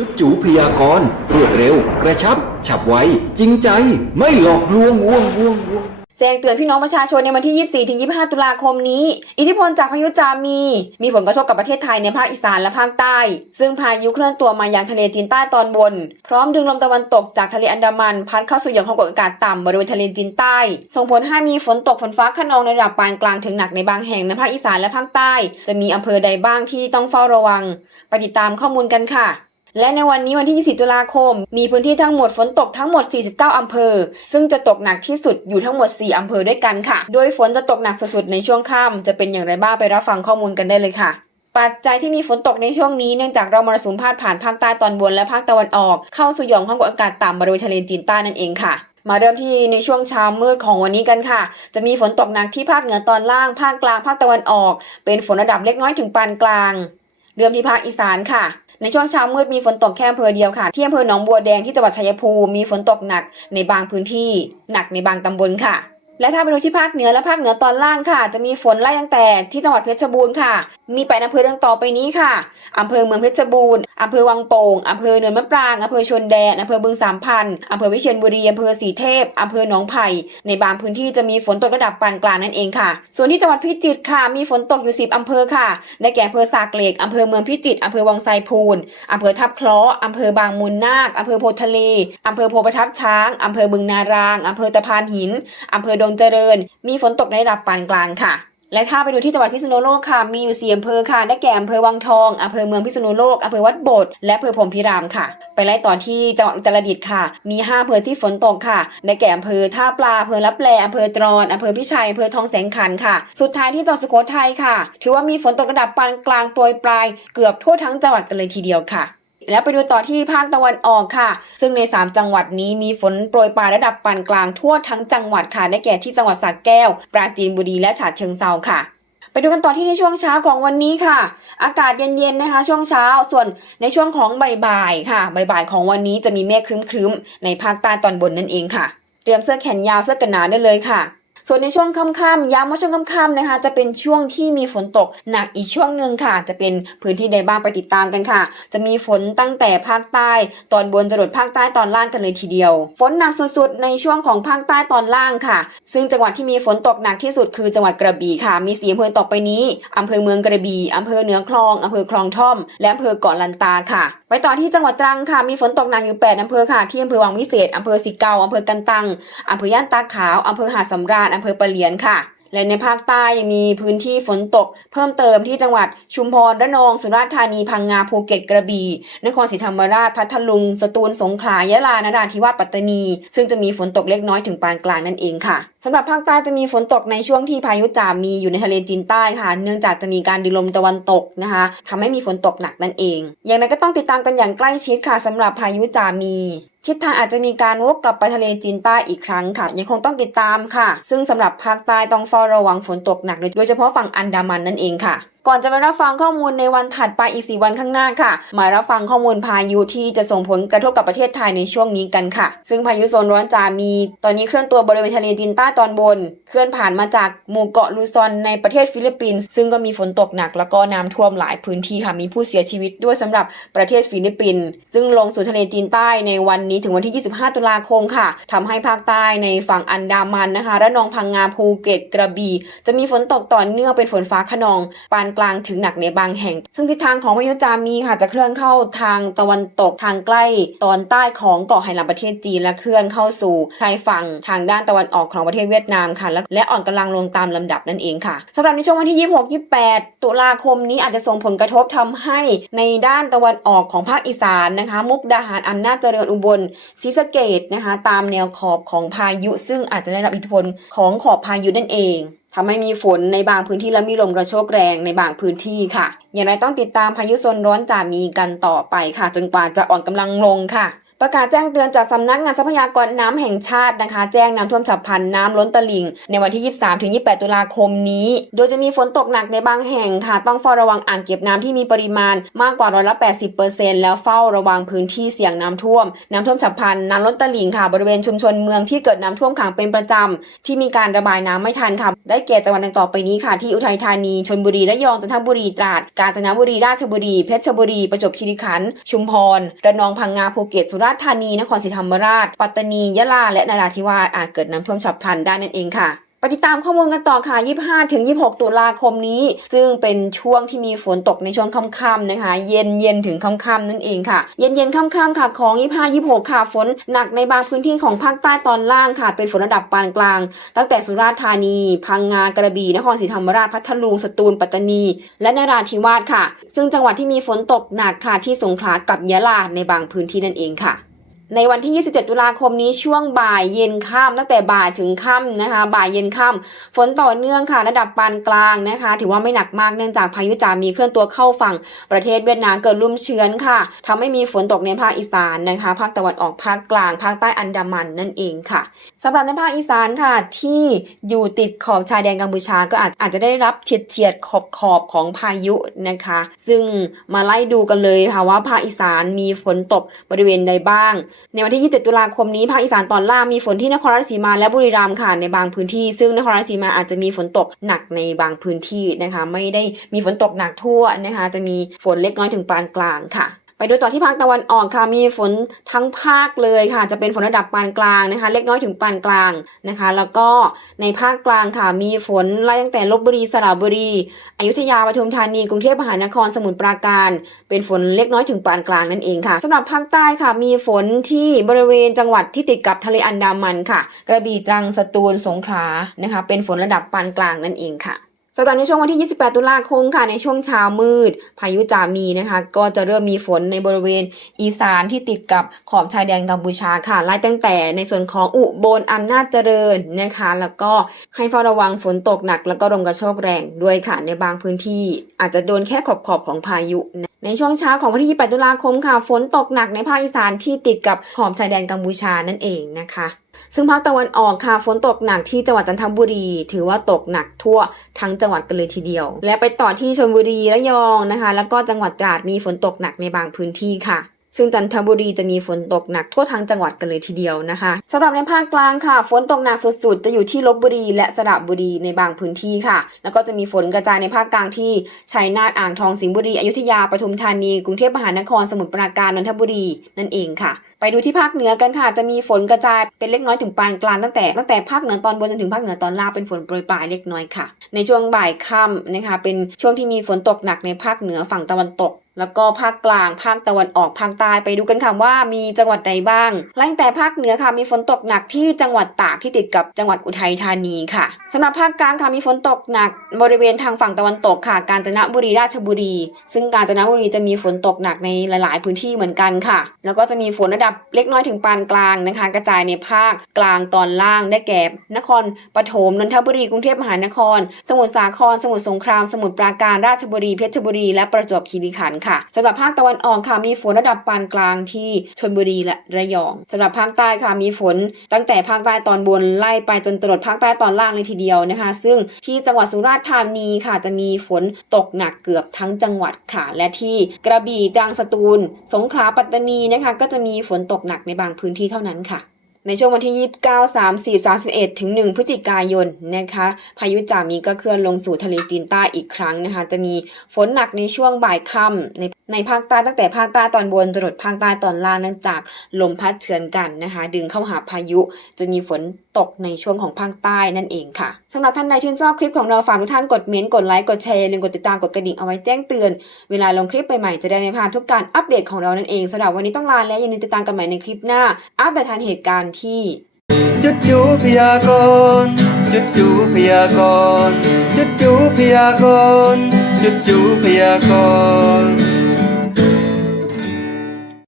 จุดจูพยากรรวดเร็ว กระชับ ฉับไว จริงใจ ไม่หลอกลวงว่วงว่วงว่วงแจ้งเตือนพี่น้องประชาชนในวันที่ 24 ถึง 25 ตุลาคมนี้ อิทธิพลจากพายุจามี มีผลกระทบกับประเทศไทยในภาคอีสานและภาคใต้ ซึ่งพายุเคลื่อนตัวมายังทะเลจีนใต้ตอนบน พร้อมดึงลมตะวันตกจากทะเลอันดามัน พัดเข้าสู่หย่อมความกดอากาศต่ำบริเวณทะเลจีนใต้ ส่งผลให้มีฝนตกฝนฟ้าขนองในระดับปานกลางถึงหนักในบางแห่งในภาคอีสานและภาคใต้ จะมีอำเภอใดบ้างที่ต้องเฝ้าระวัง ไปติดตามข้อมูลกันค่ะ และในวันนี้วันที่ 24 ตุลาคม มีพื้นที่ทั้งหมดฝนตกทั้งหมด 49 อำเภอ ซึ่งจะตกหนักที่สุดอยู่ทั้งหมด 4 อำเภอด้วยกันค่ะ โดยฝนจะตกหนักสุดๆในช่วงค่ำจะเป็นอย่างไรบ้างไปรับฟังข้อมูลกันได้เลยค่ะปัจจัยที่มีฝนตกในช่วงนี้เนื่องจากเรามรสุมพาดผ่านภาคใต้ตอนบนและภาคตะวันออก เข้าสู่หย่อมความกดอากาศต่ำบริเวณทะเลจีนใต้นั่นเองค่ะมาเริ่มที่ในช่วงเช้ามืดของวันนี้กันค่ะ จะมีฝนตกหนักที่ภาคเหนือตอนล่าง ภาคกลาง ภาคตะวันออก เป็นฝนระดับเล็กน้อยถึงปานกลาง เริ่มที่ภาคอีสานค่ะ ในช่วงเช้ามืดมีฝนตกแค่อำเภอเดียวค่ะ ที่อำเภอหนองบัวแดงที่จังหวัดชายภูมิมีฝนตกหนักในบางพื้นที่ หนักในบางตำบลค่ะ และถ้าไปดูที่ภาคเหนือและภาคเหนือตอนล่างค่ะ จะมีฝนไล่ตั้งแต่ที่จังหวัดเพชรบูรณ์ค่ะ มีแปอำเภอดังต่อไปนี้ค่ะอำเภอเมืองเพชรบูรณ์อำเภอวังโป่งอำเภอเนินมะปรางอำเภอชนแดนอำเภอบึงสามพันอำเภอวิเชียรบุรีอำเภอสีเทพอำเภอหนองไผ่ในบางพื้นที่จะมีฝนตกระดับปานกลางนั่นเองค่ะ ส่วนที่จังหวัดพิจิตรค่ะ มีฝนตกอยู่ 10อำเภอค่ะได้แก่อำเภอสากเหล็กอำเภอเมืองพิจิตรอำเภอวังไซพูนอำเภอทับคราะห์อำเภอบางมูลนาคอำเภอโพทะเลอำเภอโพประทับช้างอำเภอบึงนารางอำเภอตะพานหินอำเภอดงเจริญ มีฝนตกในระดับปานกลางค่ะ และถ้าไปดูที่จังหวัดพิษณุโลกค่ะ มีอยู่สี่อำเภอค่ะ ได้แก่อำเภอวังทอง อำเภอเมืองพิษณุโลก อำเภอวัดโบด และอำเภอพรมพิรามค่ะ ไปไล่ต่อที่จังหวัดอุตรดิตถ์ค่ะ มีห้าอำเภอที่ฝนตกค่ะ ได้แก่อำเภอท่าปลา อำเภอลับแล อำเภอตรอน อำเภอพิชัย อำเภอทองแสงขันค่ะ สุดท้ายที่จังหวัดสุโขทัยค่ะ ถือว่ามีฝนตกระดับปานกลางโปรยปลาย เกือบทั่วทั้งจังหวัดกันเลยทีเดียวค่ะ แล้วไปดูต่อที่ภาคตะวันออกค่ะ ซึ่งใน 3 จังหวัดนี้มีฝนโปรยปลายระดับปานกลางทั่วทั้งจังหวัดค่ะได้แก่ที่จังหวัดสระแก้ว ปราจีนบุรีและฉะเชิงเทราค่ะไปดูกันต่อที่ในช่วงเช้าของวันนี้ค่ะ อากาศเย็นๆนะคะ ช่วงเช้าส่วนในช่วงของบ่ายๆค่ะบ่ายๆของวันนี้จะมีเมฆครึ้มๆในภาคใต้ตอนบนนั่นเองค่ะ เตรียมเสื้อแขนยาวเสื้อกันหนาวได้เลยค่ะ ส่วนในช่วงค่ำๆย้ำว่าช่วงค่ำๆนะคะ จะเป็นช่วงที่มีฝนตกหนักอีกช่วงหนึ่งค่ะ จะเป็นพื้นที่ใดบ้างไปติดตามกันค่ะ จะมีฝนตั้งแต่ภาคใต้ ตอนบนจรดภาคใต้ตอนล่างกันเลยทีเดียว ฝนหนักสุดๆในช่วงของภาคใต้ตอนล่างค่ะ ซึ่งจังหวัดที่มีฝนตกหนักที่สุดคือจังหวัดกระบี่ค่ะ มีสีอำเภอต่อไปนี้อำเภอเมืองกระบี่อำเภอเหนือคลองอำเภอคลองท่อม และอำเภอเกาะลันตาค่ะ ไปต่อที่จังหวัดตรังค่ะมีฝนตกหนักอยู่8อำเภอค่ะที่อำเภอวังวิเศษอำเภอสิเกาอำเภอกันตังอำเภอย่านตาขาวอำเภอหาดสำราญอำเภอปะเหลียนค่ะ และในภาคใต้ยังมีพื้นที่ฝนตก เพิ่มเติมที่จังหวัดชุมพรระนอง สุราษฎร์ธานี พังงา ภูเก็ต กระบี่ นครศรีธรรมราช พัทลุง สตูล สงขลา ยะลา นราธิวาส ปัตตานี ซึ่งจะมีฝนตกเล็กน้อยถึงปานกลางนั่นเองค่ะสำหรับภาคใต้จะมีฝนตกในช่วงที่พายุจามีอยู่ในทะเลจีนใต้ค่ะ เนื่องจากจะมีการดึงลมตะวันตกนะคะทำให้มีฝนตกหนักนั่นเอง อย่างไรก็ต้องติดตามกันอย่างใกล้ชิดค่ะสำหรับพายุจามี ทิศทางอาจจะมีการวกกลับไปทะเลจีนใต้อีกครั้งค่ะ ยังคงต้องติดตามค่ะ ซึ่งสำหรับภาคใต้ต้องเฝ้าระวังฝนตกหนักโดยเฉพาะฝั่งอันดามันนั่นเองค่ะ ก่อนจะไปรับฟังข้อมูลในวันถัดไปอีก 4 วันข้างหน้าค่ะ มารับฟังข้อมูลพายุที่จะส่งผลกระทบกับประเทศไทยในช่วงนี้กันค่ะ ซึ่งพายุโซนร้อนจามี ตอนนี้เคลื่อนตัวบริเวณทะเลจีนใต้ตอนบน เคลื่อนผ่านมาจากหมู่เกาะลูซอนในประเทศฟิลิปปินส์ซึ่งก็มีฝนตกหนักแล้วก็น้ำท่วมหลายพื้นที่ค่ะมีผู้เสียชีวิตด้วยสำหรับประเทศฟิลิปปินส์ซึ่งลงสู่ทะเลจีนใต้ในวันนี้ถึงวันที่ 25 ตุลาคมค่ะทำให้ภาคใต้ในฝั่งอันดามันนะคะระนองพังงาภูเก็ตกระบี่จะมีฝนตกต่อเนื่องเป็นฝนฟ้าขนองปานกลางถึงหนักในบางแห่ง ซึ่งทิศทางของพายุจามีค่ะจะเคลื่อนเข้าทางตะวันตกทางใกล้ตอนใต้ของเกาะไหหลำประเทศจีนและเคลื่อนเข้าสู่ชายฝั่งทางด้านตะวันออกของประเทศเวียดนามค่ะ และและอ่อนกำลังลงตามลำดับนั่นเองค่ะสำหรับในช่วงวันที่ 26 28 ตุลาคมนี้อาจจะส่งผลกระทบทำให้ในด้านตะวันออกของภาคอีสานนะคะ มุกดาหารอำนาจเจริญอุบลศรีสะเกดนะคะ ตามแนวขอบของพายุ ซึ่งอาจจะได้รับอิทธิพลของขอบพายุนั่นเอง ทำให้มีฝนในบางพื้นที่และมีลมกระโชกแรงในบางพื้นที่ค่ะ อย่างไรต้องติดตามพายุโซนร้อนจะมีกันต่อไปค่ะ จนกว่าจะอ่อนกำลังลงค่ะ ประกาศแจ้งเตือนจากสำนักงานทรัพยากรน้ำแห่งชาตินะคะ แจ้งน้ำท่วมฉับพลันน้ำล้นตลิ่ง ในวันที่ 23 ถึง 28 ตุลาคมนี้ โดยจะมีฝนตกหนักในบางแห่งค่ะ ต้องเฝ้าระวังอ่างเก็บน้ำที่มีปริมาณมากกว่าร้อยละ 80%แล้วเฝ้าระวังพื้นที่เสี่ยงน้ำท่วม น้ำท่วมฉับพลันน้ำล้นตลิ่งค่ะ บริเวณชุมชนเมืองที่เกิดน้ำท่วมขังเป็นประจำที่มีการระบายน้ำไม่ทันค่ะ ได้แก่จังหวัดดังต่อไปนี้ค่ะ ที่อุทัยธานี ชลบุรี ระยอง จันทบุรี ตราด กาญจนบุรี ราชบุรี เพชรบุรี ประจวบคีรีขันธ์ ชุมพร ระนอง พังงา ภูเก็ต สุราราชธานี นครศรีธรรมราช ปัตตานี ยะลา และนราธิวาสอาจเกิดน้ำท่วมฉับพลันได้นั่นเองค่ะ ไปติดตามข้อมูลกันต่อค่ะ 25 ถึง 26 ตุลาคมนี้ ซึ่งเป็นช่วงที่มีฝนตกในช่วงค่ำๆนะคะ เย็นเย็นถึงค่ำๆนั่นเองค่ะ เย็นเย็นค่ำๆค่ะของ 25 26 ค่ะ ฝนหนักในบางพื้นที่ของภาคใต้ตอนล่างค่ะ เป็นฝนระดับปานกลาง ตั้งแต่สุราษฎร์ธานี พังงากระบี่ นครศรีธรรมราช พัทลุง สตูล ปัตตานี และนราธิวาสค่ะ ซึ่งจังหวัดที่มีฝนตกหนักค่ะที่สงขลากับยะลาในบางพื้นที่นั่นเองค่ะ ในวันที่ 27 ตุลาคมนี้ช่วงบ่ายเย็นค่ำตั้งแต่บ่ายถึงค่ำนะคะ บ่ายเย็นค่ำฝนต่อเนื่องค่ะ ระดับปานกลางนะคะ ถือว่าไม่หนักมากเนื่องจากพายุจามีเคลื่อนตัวเข้าฝั่งประเทศเวียดนามเกิดลุ่มเชื้อนค่ะทำให้มีฝนตกในภาคอีสานนะคะ ภาคตะวันออกภาคกลาง ภาคใต้อันดามันนั่นเองค่ะสำหรับในภาคอีสานค่ะ ที่อยู่ติดขอบชายแดนกัมพูชาก็อาจอาจจะได้รับเฉียดเฉียดขอบขอบของพายุนะคะ ซึ่งมาไล่ดูกันเลยค่ะว่าภาคอีสานมีฝนตกบริเวณใดบ้างในวันที่ 27 ตุลาคมนี้ภาคอีสานตอนล่างมีฝนที่นครราชสีมาและบุรีรัมย์ค่ะในบางพื้นที่ ซึ่งนครราชสีมาอาจจะมีฝนตกหนักในบางพื้นที่นะคะ ไม่ได้มีฝนตกหนักทั่วนะคะ จะมีฝนเล็กน้อยถึงปานกลางค่ะ ไปดูต่อที่ภาคตะวันออกค่ะมีฝนทั้งภาคเลยค่ะ จะเป็นฝนระดับปานกลางนะคะ เล็กน้อยถึงปานกลางนะคะ แล้วก็ในภาคกลางค่ะมีฝนไล่ตั้งแต่ลบบุรีสระบุรี อยุธยาปทุมธานีกรุงเทพมหานครสมุทรปราการ เป็นฝนเล็กน้อยถึงปานกลางนั่นเองค่ะสำหรับภาคใต้ค่ะมีฝนที่บริเวณจังหวัดที่ติดกับทะเลอันดามันค่ะ กระบี่ตรังสตูลสงขลานะคะ เป็นฝนระดับปานกลางนั่นเองค่ะ สำหรับในช่วงวันที่ 28 ตุลาคมค่ะ ในช่วงเช้ามืด พายุจามีนะคะ ก็จะเริ่มมีฝนในบริเวณอีสานที่ติดกับขอบชายแดนกัมพูชาค่ะไล่ตั้งแต่ในส่วนของอุบลอำนาจเจริญนะคะ แล้วก็ให้เฝ้าระวังฝนตกหนัก แล้วก็ลมกระโชกแรงด้วยค่ะ ในบางพื้นที่อาจจะโดนแค่ขอบขอบของพายุนะในช่วงเช้าของวันที่ 28 ตุลาคมค่ะ ฝนตกหนักในภาคอีสานที่ติดกับขอบชายแดนกัมพูชานั่นเองนะคะ ซึ่งภาคตะวันออกค่ะฝนตกหนักที่จังหวัดจันทบุรี ถือว่าตกหนักทั่วทั้งจังหวัดกันเลยทีเดียว และไปต่อที่ชลบุรีระยองนะคะ แล้วก็จังหวัดตราดมีฝนตกหนักในบางพื้นที่ค่ะซึ่งจันทบุรีจะมีฝนตกหนักทั่วทั้งจังหวัดกันเลยทีเดียวนะคะสำหรับในภาคกลางค่ะ ฝนตกหนักสุดๆ จะอยู่ที่ลบบุรีและสระบุรีในบางพื้นที่ค่ะ แล้วก็จะมีฝนกระจายในภาคกลางที่ชัยนาทอ่างทองสิงห์บุรีอยุธยาปทุมธานีกรุงเทพมหานครสมุทรปราการนนทบุรีนั่นเองค่ะ ไปดูที่ภาคเหนือกันค่ะ จะมีฝนกระจายเป็นเล็กน้อยถึงปานกลางตั้งแต่ตั้งแต่ภาคเหนือตอนบนจนถึงภาคเหนือตอนล่างเป็นฝนโปรยปลายเล็กน้อยค่ะ ในช่วงบ่ายค่ำนะคะ เป็นช่วงที่มีฝนตกหนักในภาคเหนือฝั่งตะวันตก แล้วก็ภาคกลาง ภาคตะวันออก ภาคใต้ไปดูกันค่ะว่ามีจังหวัดใดบ้างไล่ตั้งแต่ภาคเหนือค่ะมีฝนตกหนักที่จังหวัดตากที่ติดกับจังหวัดอุทัยธานีค่ะสำหรับภาคกลางค่ะมีฝนตกหนัก บริเวณทางฝั่งตะวันตกค่ะ กาญจนบุรีราชบุรี ซึ่งกาญจนบุรีจะมีฝนตกหนักในหลาย ๆ พื้นที่เหมือนกันค่ะ แล้วก็จะมีฝนระดับเล็กน้อยถึงปานกลางนะคะ กระจายในภาคกลางตอนล่างได้แก่นครปฐมนนทบุรีกรุงเทพมหานคร สมุทรสาคร สมุทรสงคราม สมุทรปราการราชบุรีเพชรบุรีและประจวบคีรีขันธ์ค่ะสำหรับภาคตะวันออกค่ะมีฝนระดับปานกลางที่ชลบุรีและระยองสำหรับภาคใต้ค่ะมีฝนตั้งแต่ภาคใต้ตอนบนไล่ไปจนตรวจภาคใต้ตอนล่างเลยทีเดียวนะคะ ซึ่งที่จังหวัดสุราษฎร์ธานีค่ะจะมีฝนตกหนักเกือบทั้งจังหวัดค่ะ และที่กระบี่ตรังสตูล สงขลาปัตตานีนะคะ ก็จะมีฝนตกหนักในบางพื้นที่เท่านั้นค่ะ ในช่วงวันที่ 29 30 31 ถึง 1 พฤศจิกายนนะคะ พายุจามีก็เคลื่อนลงสู่ทะเลจีนใต้อีกครั้งนะคะ จะมีฝนหนักในช่วงบ่ายค่ำใน ในภาคใต้ตั้งแต่ภาคใต้ตอนบนจรดภาคใต้ตอนล่างเนื่องจากลมพัดเฉือนกันนะคะ ดึงเข้าหาพายุ จะมีฝนตกในช่วงของภาคใต้นั่นเองค่ะสำหรับท่านใดชื่นชอบคลิปของเราฝากทุกท่านกดเม้นต์กดไลค์กดแชร์ลืมกดติดตามกดกระดิ่งเอาไว้แจ้งเตือน เวลาลงคลิปใหม่ๆจะได้ไม่พลาดทุกการอัปเดตของเรานั่นเองสำหรับวันนี้ต้องลาแล้วอย่าลืมติดตามกันใหม่ในคลิปหน้า อัปเดตทันเหตุการณ์ที่จุดจูพยากรณ์จุดจูพยากรณ์จุดจูพยากรณ์จุดจูพยากรณ์